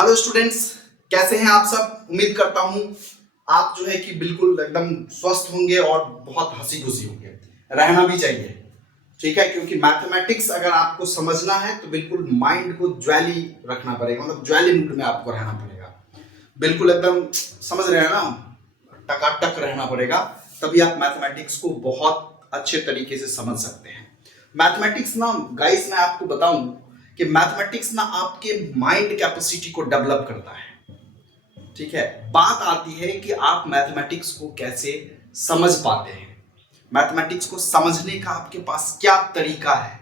Hello students, कैसे हैं आप सब। उम्मीद करता हूं आप जो है कि बिल्कुल एकदम स्वस्थ होंगे और बहुत हंसी खुशी होंगे। रहना भी चाहिए, ठीक है, क्योंकि मैथमेटिक्स अगर आपको समझना है तो बिल्कुल माइंड को ज्वाली रखना पड़ेगा, मतलब ज्वाली मूड में आपको रहना पड़ेगा। बिल्कुल एकदम समझ रहे हैं ना, टकाटक रहना पड़ेगा, तभी आप मैथमेटिक्स को बहुत अच्छे तरीके से समझ सकते हैं। मैथमेटिक्स ना गाइस, मैं आपको बताऊं कि मैथमेटिक्स ना आपके माइंड कैपेसिटी को डेवलप करता है। ठीक है, बात आती है कि आप मैथमेटिक्स को कैसे समझ पाते हैं, मैथमेटिक्स को समझने का आपके पास क्या तरीका है।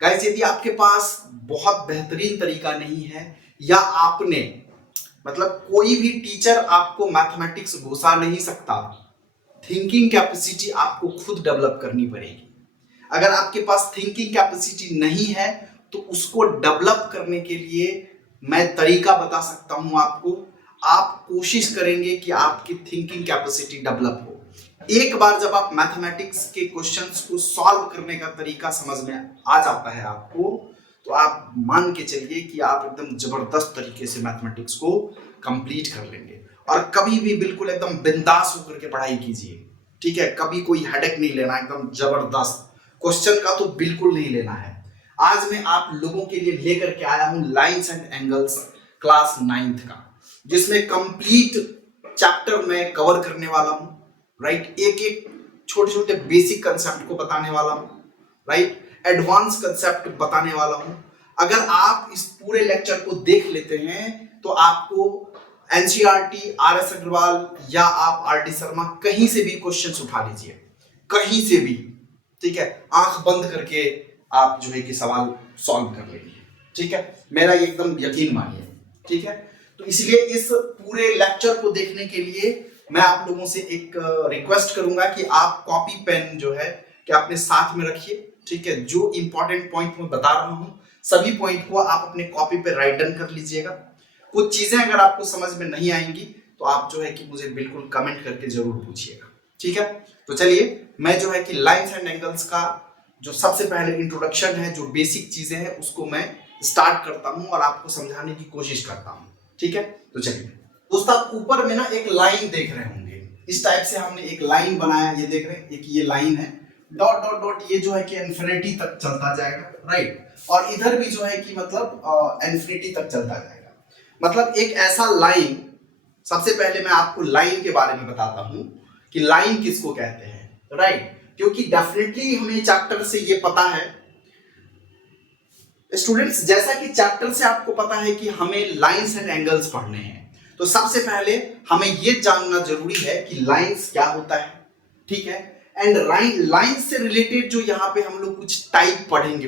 गाइस, यदि आपके पास बहुत बेहतरीन तरीका नहीं है या आपने मतलब कोई भी टीचर आपको मैथमेटिक्स घुसा नहीं सकता, थिंकिंग कैपेसिटी आपको खुद डेवलप करनी पड़ेगी। अगर आपके पास थिंकिंग कैपेसिटी नहीं है तो उसको डेवलप करने के लिए मैं तरीका बता सकता हूं आपको। आप कोशिश करेंगे कि आपकी थिंकिंग कैपेसिटी डेवलप हो। एक बार जब आप मैथमेटिक्स के क्वेश्चंस को सॉल्व करने का तरीका समझ में आ जाता है आपको, तो आप मान के चलिए कि आप एकदम जबरदस्त तरीके से मैथमेटिक्स को कंप्लीट कर लेंगे। और कभी भी बिल्कुल एकदम बिंदास होकर के पढ़ाई कीजिए, ठीक है। कभी कोई हेडेक नहीं लेना, एकदम जबरदस्त क्वेश्चन का तो बिल्कुल नहीं लेना है। आज मैं आप लोगों के लिए लेकर के आया हूं lines and angles class 9th का, जिसमें कंप्लीट चैप्टर में कवर करने वाला हूं। राइट, एक एक छोटे छोटे बेसिक कंसेप्ट को बताने वाला हूं, राइट, एडवांस कंसेप्ट बताने वाला हूं। अगर आप इस पूरे लेक्चर को देख लेते हैं तो आपको एनसीईआरटी, आर एस अग्रवाल या आप आर डी शर्मा कहीं से भी क्वेश्चंस उठा लीजिए, कहीं से भी, ठीक है, आंख बंद करके आप जो है कि सवाल सॉल्व कर लेंगे, ठीक है, मेरा एकदम यकीन मानिए, ठीक है। तो इसलिए इस पूरे लेक्चर को देखने के लिए मैं आप लोगों से एक रिक्वेस्ट करूंगा कि आप कॉपी पेन जो है कि अपने साथ में रखिए, ठीक है। जो इंपॉर्टेंट पॉइंट मैं बता रहा हूं सभी पॉइंट को आप अपने कॉपी पे राइट डाउन कर लीजिएगा। कुछ चीजें अगर आपको समझ में नहीं आएंगी तो आप जो है कि मुझे बिल्कुल कमेंट करके जरूर पूछिएगा, ठीक है। तो चलिए, मैं जो है कि लाइंस एंड एंगल्स का जो सबसे पहले इंट्रोडक्शन है, जो बेसिक चीजें हैं, उसको मैं स्टार्ट करता हूं और आपको समझाने की कोशिश करता हूं, ठीक है। तो चलिए दोस्तों, आप ऊपर में ना एक लाइन देख रहे होंगे, इस टाइप से हमने एक लाइन बनाया, ये देख रहे हैं, एक ये लाइन है, डॉट डॉट डॉट, ये जो है कि इन्फिनिटी तक चलता जाएगा, राइट। और इधर भी जो है कि मतलब इन्फिनिटी तक चलता जाएगा। मतलब एक ऐसा लाइन, सबसे पहले मैं आपको लाइन के बारे में बताता हूं कि लाइन किसको कहते हैं, राइट। क्योंकि डेफिनेटली हमें चैप्टर से ये पता है स्टूडेंट्स, जैसा कि चैप्टर से आपको पता है कि हमें लाइंस एंड एंगल्स पढ़ने हैं, तो सबसे पहले हमें ये जानना जरूरी है कि लाइंस क्या होता है, ठीक है। एंड लाइंस से रिलेटेड जो यहाँ पे हम लोग कुछ टाइप पढ़ेंगे,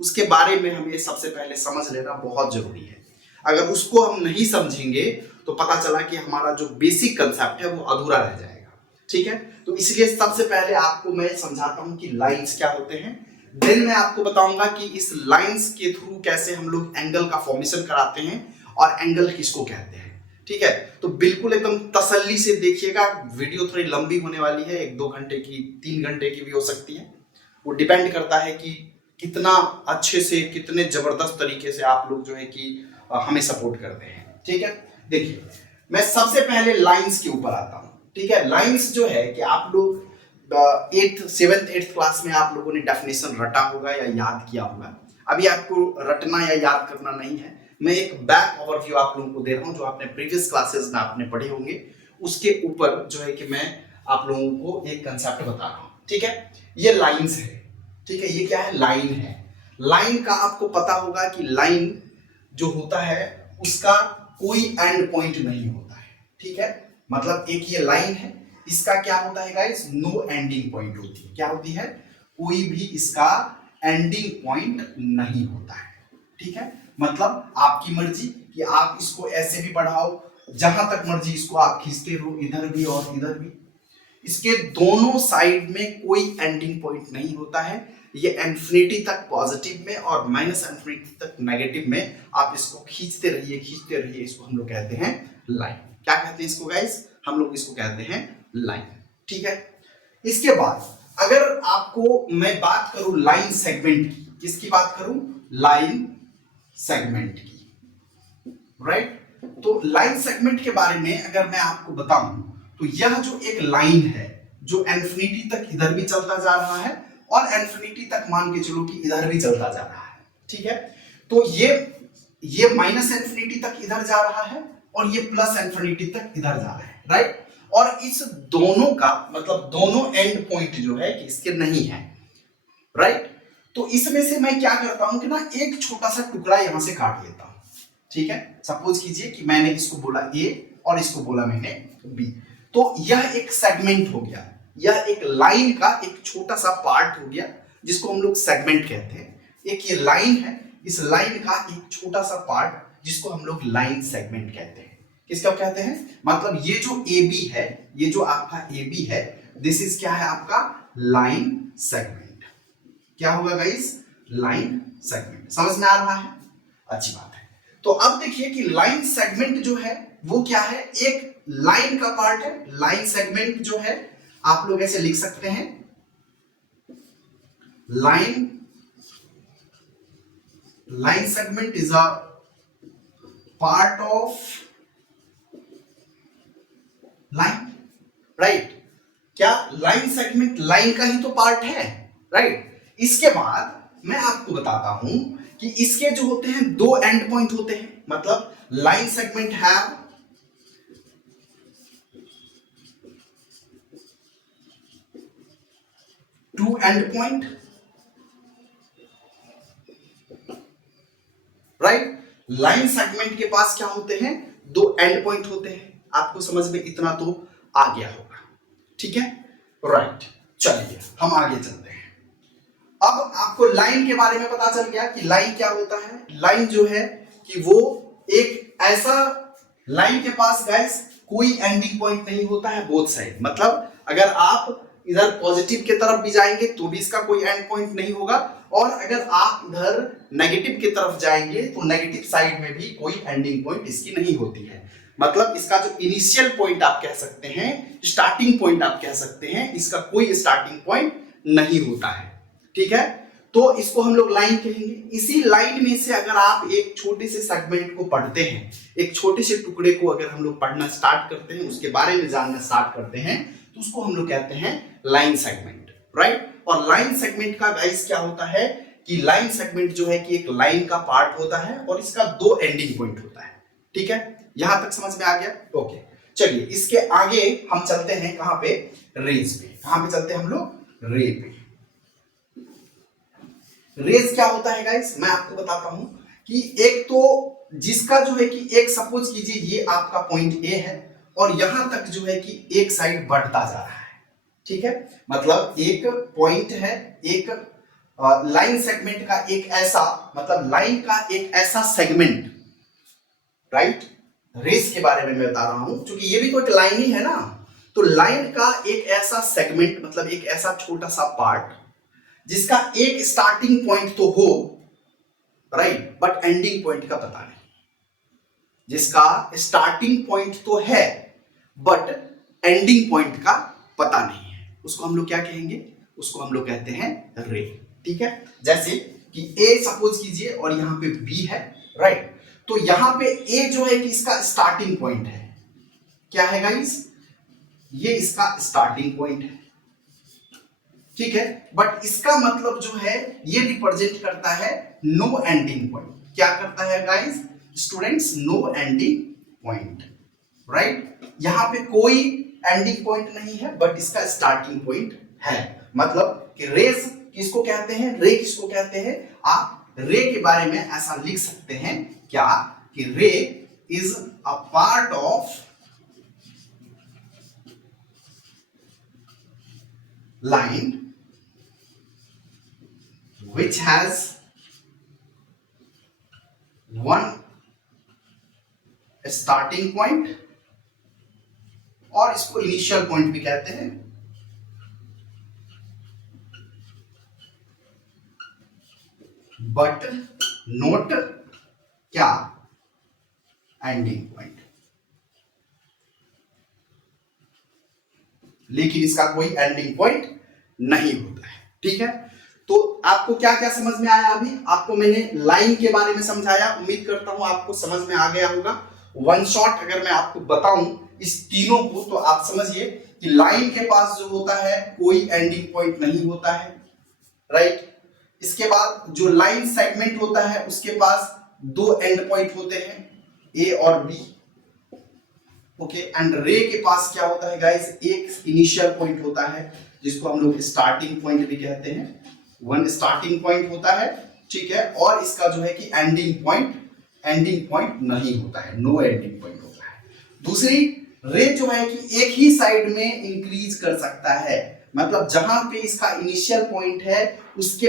उसके बारे में हमें सबसे पहले समझ लेना बहुत जरूरी है। अगर उसको हम नहीं समझेंगे तो पता चला कि हमारा जो बेसिक कंसेप्ट है वो अधूरा रह जाएगा, ठीक है। तो इसलिए सबसे पहले आपको मैं समझाता हूं कि लाइंस क्या होते हैं, देन मैं आपको बताऊंगा कि इस लाइंस के थ्रू कैसे हम लोग एंगल का फॉर्मेशन कराते हैं और एंगल किसको कहते हैं, ठीक है। तो बिल्कुल एकदम तसल्ली से देखिएगा, वीडियो थोड़ी लंबी होने वाली है, 1-2 घंटे की, 3 घंटे की भी हो सकती है, वो डिपेंड करता है कि कितना अच्छे से, कितने जबरदस्त तरीके से आप लोग जो है कि हमें सपोर्ट करते हैं, ठीक है। देखिए, मैं सबसे पहले लाइंस के ऊपर आता हूं, ठीक है। लाइंस जो है कि आप लोग 7th 8th क्लास में आप लोगों ने डेफिनेशन रटा होगा या याद किया होगा। अभी आपको रटना या याद करना नहीं है, मैं एक बैक ओवरव्यू आप लोगों को दे रहा हूं, जो आपने प्रीवियस क्लासेस में आपने पढ़े होंगे, उसके ऊपर जो है कि मैं आप लोगों को एक कंसेप्ट बता रहा हूं, ठीक है। ये लाइंस है, ठीक है, ये क्या है, लाइन है। लाइन का आपको पता होगा कि लाइन जो होता है उसका कोई एंड पॉइंट नहीं होता है, ठीक है। मतलब एक ये लाइन है, इसका क्या होता है गाइस, नो एंडिंग पॉइंट होती है। क्या होती है, कोई भी इसका एंडिंग पॉइंट नहीं होता है, ठीक है। मतलब आपकी मर्जी कि आप इसको ऐसे भी बढ़ाओ, जहां तक मर्जी इसको आप खींचते रहो, इधर भी और इधर भी, इसके दोनों साइड में कोई एंडिंग पॉइंट नहीं होता है। ये इन्फिनिटी तक पॉजिटिव में और माइनस इन्फिनिटी तक नेगेटिव में आप इसको खींचते रहिए, खींचते रहिए। इसको हम लोग कहते हैं लाइन। क्या कहते हैं इसको गाइस, हम लोग इसको कहते हैं लाइन, ठीक है। इसके बाद अगर आपको मैं बात करूं लाइन सेगमेंट की, किसकी बात करूं, लाइन सेगमेंट की, राइट। तो लाइन सेगमेंट के बारे में अगर मैं आपको बताऊं तो यह जो एक लाइन है जो इन्फिनिटी तक इधर भी चलता जा रहा है और इन्फिनिटी तक मान के चलो कि इधर भी चलता जा रहा है, ठीक है। तो ये माइनस इन्फिनिटी तक इधर जा रहा है और ये प्लस इन्फिनिटी तक इधर जा रहा है, राइट। और इस दोनों का मतलब दोनों एंड पॉइंट जो है कि इसके नहीं है, राइट। तो इसमें से मैं क्या करता हूं कि ना एक छोटा सा टुकड़ा यहां से काट लेता हूं, ठीक है। सपोज कीजिए कि मैंने इसको बोला ए और इसको बोला मैंने बी, तो यह एक सेगमेंट हो गया, यह एक लाइन का एक छोटा सा पार्ट हो गया जिसको हम लोग सेगमेंट कहते हैं। एक ये लाइन है, इस लाइन का एक छोटा सा पार्ट जिसको हम लोग लाइन सेगमेंट कहते हैं। किसका कहते हैं, मतलब ये जो ए बी है, ये जो आपका ए बी है, दिस इज क्या है आपका लाइन सेगमेंट। क्या होगा गाइस, लाइन सेगमेंट। समझ में आ रहा है, अच्छी बात है। तो अब देखिए कि लाइन सेगमेंट जो है वो क्या है, एक लाइन का पार्ट है। लाइन सेगमेंट जो है आप लोग ऐसे लिख सकते हैं, line segment is a part of line, right. क्या लाइन सेगमेंट लाइन का ही तो पार्ट है, राइट। इसके बाद मैं आपको बताता हूं कि इसके जो होते हैं दो एंड पॉइंट होते हैं, मतलब line segment have two end point, right. Line segment के पास क्या होते हैं, दो एंड पॉइंट होते हैं। आपको समझ में इतना तो आ गया होगा, ठीक है, राइट। चलिए हम आगे चलते हैं। अब आपको लाइन के बारे में पता चल गया कि लाइन क्या होता है। लाइन जो है कि वो एक ऐसा, लाइन के पास गाइस कोई एंडिंग पॉइंट नहीं होता है बोथ साइड। मतलब अगर आप इधर पॉजिटिव की तरफ भी जाएंगे तो भी इसका कोई एंड पॉइंट नहीं होगा, और अगर आप इधर नेगेटिव की तरफ जाएंगे तो नेगेटिव साइड में भी कोई एंडिंग पॉइंट इसकी नहीं होती है। मतलब इसका जो इनिशियल पॉइंट आप कह सकते हैं, स्टार्टिंग पॉइंट आप कह सकते हैं, इसका कोई स्टार्टिंग पॉइंट नहीं होता है, ठीक है। तो इसको हम लोग लाइन कहेंगे। इसी लाइन में से अगर आप एक छोटे से सेगमेंट को पढ़ते हैं, एक छोटे से टुकड़े को अगर हम लोग पढ़ना स्टार्ट करते हैं, उसके बारे में जानना स्टार्ट करते हैं, तो उसको हम लोग कहते हैं लाइन सेगमेंट, राइट। और लाइन सेगमेंट का गाइस क्या होता है कि लाइन सेगमेंट जो है कि एक लाइन का पार्ट होता है और इसका दो एंडिंग पॉइंट होता है, ठीक है। यहां तक समझ में आ गया, ओके। चलिए इसके आगे हम चलते हैं कहां पे, रेज पे। कहां पे चलते हैं हम लोग, रे पे। रेज क्या होता है गाइस, मैं आपको बताता हूं कि एक तो जिसका जो है कि एक सपोज कीजिए ये आपका पॉइंट ए है और यहां तक जो है कि एक साइड बढ़ता जा रहा है, ठीक है। मतलब एक पॉइंट है, एक लाइन सेगमेंट का एक ऐसा, मतलब लाइन का एक ऐसा सेगमेंट, राइट। रेस के बारे में मैं बता रहा हूं क्योंकि ये भी तो एक लाइन ही है ना। तो लाइन का एक ऐसा सेगमेंट, मतलब एक ऐसा छोटा सा पार्ट जिसका एक स्टार्टिंग पॉइंट तो हो, राइट, बट एंडिंग पॉइंट का पता नहीं। जिसका स्टार्टिंग पॉइंट तो है बट एंडिंग पॉइंट का पता नहीं है, उसको हम लोग क्या कहेंगे, उसको हम लोग कहते हैं रे, ठीक है। जैसे कि ए सपोज कीजिए और यहां पे बी है, राइट। तो यहां पे ए जो है कि इसका स्टार्टिंग पॉइंट है, क्या है गाइस, ये इसका स्टार्टिंग पॉइंट है, ठीक है। बट इसका मतलब जो है ये रिप्रेजेंट करता है नो एंडिंग पॉइंट। क्या करता है guys, students, no ending point, right. यहां पे कोई एंडिंग पॉइंट नहीं है बट इसका स्टार्टिंग पॉइंट है। मतलब कि रेज किसको कहते हैं, रे किसको कहते हैं, आप रे के बारे में ऐसा लिख सकते हैं क्या कि रे is a part of line which has one starting point, और इसको इनिशियल पॉइंट भी कहते हैं, बट नोट क्या, एंडिंग पॉइंट। लेकिन इसका कोई एंडिंग पॉइंट नहीं होता है, ठीक है। तो आपको क्या क्या समझ में आया? अभी आपको मैंने लाइन के बारे में समझाया, उम्मीद करता हूं आपको समझ में आ गया होगा। वन शॉट अगर मैं आपको बताऊं इस तीनों को, तो आप समझिए कि लाइन के पास जो होता है कोई एंडिंग पॉइंट नहीं होता है, राइट। इसके बाद जो लाइन सेगमेंट होता है उसके पास दो एंड पॉइंट होते हैं, ए और बी, ओके। एंड रे के पास क्या होता है गाइस, एक इनिशियल पॉइंट होता है जिसको हम लोग स्टार्टिंग पॉइंट भी कहते हैं, वन स्टार्टिंग पॉइंट होता है, ठीक है। और इसका जो है कि एंडिंग पॉइंट नहीं होता है, नो एंडिंग पॉइंट होता है। दूसरी, रे जो है कि एक ही साइड में इंक्रीज कर सकता है, मतलब जहां पे इसका इनिशियल पॉइंट है उसके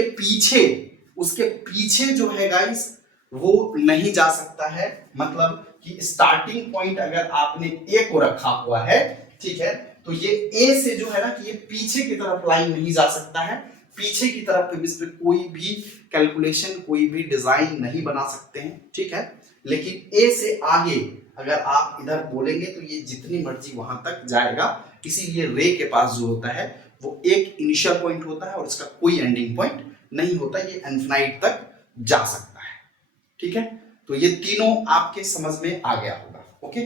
पीछे जो है गाइस वो नहीं जा सकता है। मतलब कि स्टार्टिंग पॉइंट अगर आपने ए को रखा हुआ है, ठीक है, तो ये ए से जो है ना कि ये पीछे की तरफ लाइन नहीं जा सकता है, पीछे की तरफ इस पे कोई भी कैलकुलेशन, कोई भी डिजाइन नहीं बना सकते हैं, ठीक है। लेकिन ए से आगे अगर आप इधर बोलेंगे तो ये जितनी मर्जी वहां तक जाएगा। इसीलिए रे के पास जो होता है वो एक इनिशियल पॉइंट होता है और इसका कोई एंडिंग पॉइंट नहीं होता, ये इनफिनाइट तक जा सकता है, ठीक है। तो ये तीनों आपके समझ में आ गया होगा, ओके।